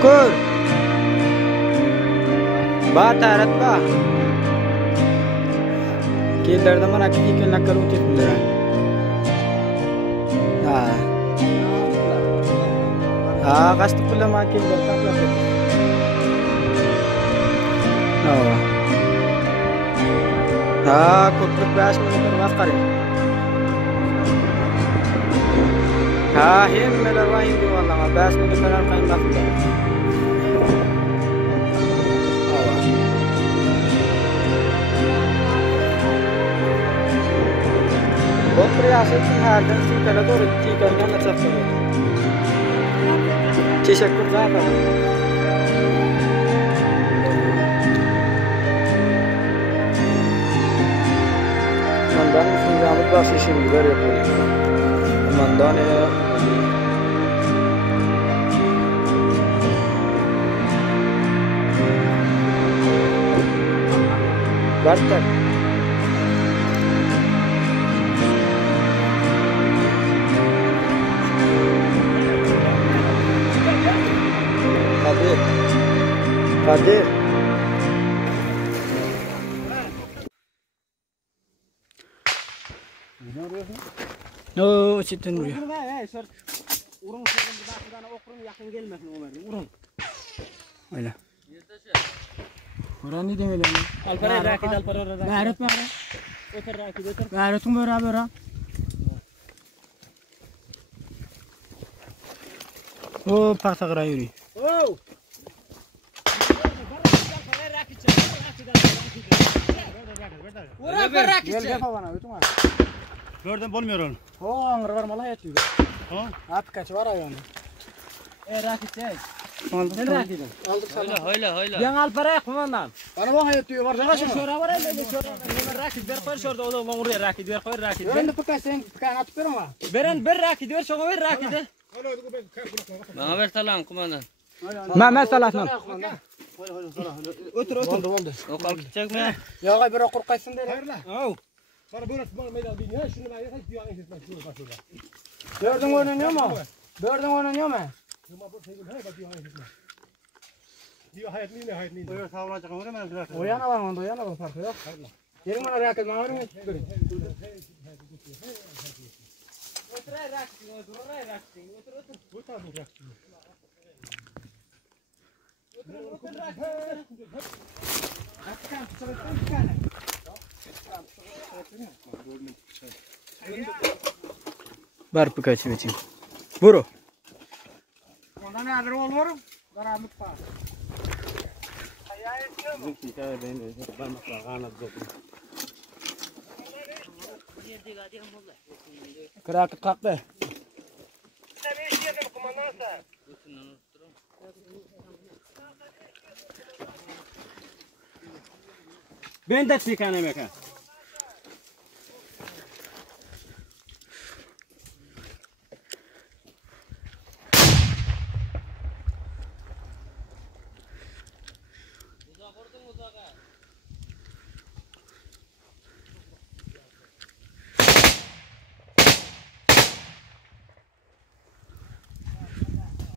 Şükür. Tarat ba. Kellerden bana iki nakar uçurdular. Kastı kullanma keller kapla. Ko'prik basmini qilib qarang. Hemmalar va endi vallahi basmini bilan qaymoqda. Bu priyaseti herden sikala doğru çıkarken açıktır. Teşekkür zaten. Mandan sinyamet bası şimdi veriyor. Mandan ya. Bartak. Kadir. No, sitten vuruyor. Urun söyledim bir daha okurun yakın gelmesin Ömer'in. Urun. Öyle. Oran ne demek lan? Alpara rakit alpara rakit. Gayret var. Otur rakit otur. Gayretin beraber. O partakra yürü. Oh. Gördüm bulmuyor onu. Angır var malah yatıyor. At kaç var ayağında. Rakit çek. Aldık. Aldık sana. Öyle. Ben alpara kumandan. Bana bak yatıyor var Kaç şora var öyle şora. Rakit ver koy şurada o da oraya rakit ver koy rakit. Ben de pakasen pakan atıp ama. Beren bir rakit ver şuna ver rakit. Bana ver salam kumandan. Mehmet Salah'ın. Otur. O kalk çekme. Ya bir okur kaysın der. Oh. Bana böyle meydan değil ya. Şunu ben yapayım. Diyor aynı hizmet. Şunu bak şurada. Gördün oynanıyor mu? Gördün oynanıyor mu? Ama bu şeyin hayat diyor aynı hizmet. Diyor hayat neyine hayat neyine. Buyur sağ çıkın öyle mi? O yana var onda yana var farkı yok. Gelin bana raket bana verin. Otur rakit. Otur. Bu tarafı bıraktı. Bar pakaç biçim. Buru. Ondan ne alır olur? Bana mutfa. Kırakıt kalktı. Ben de çıkan emek ha.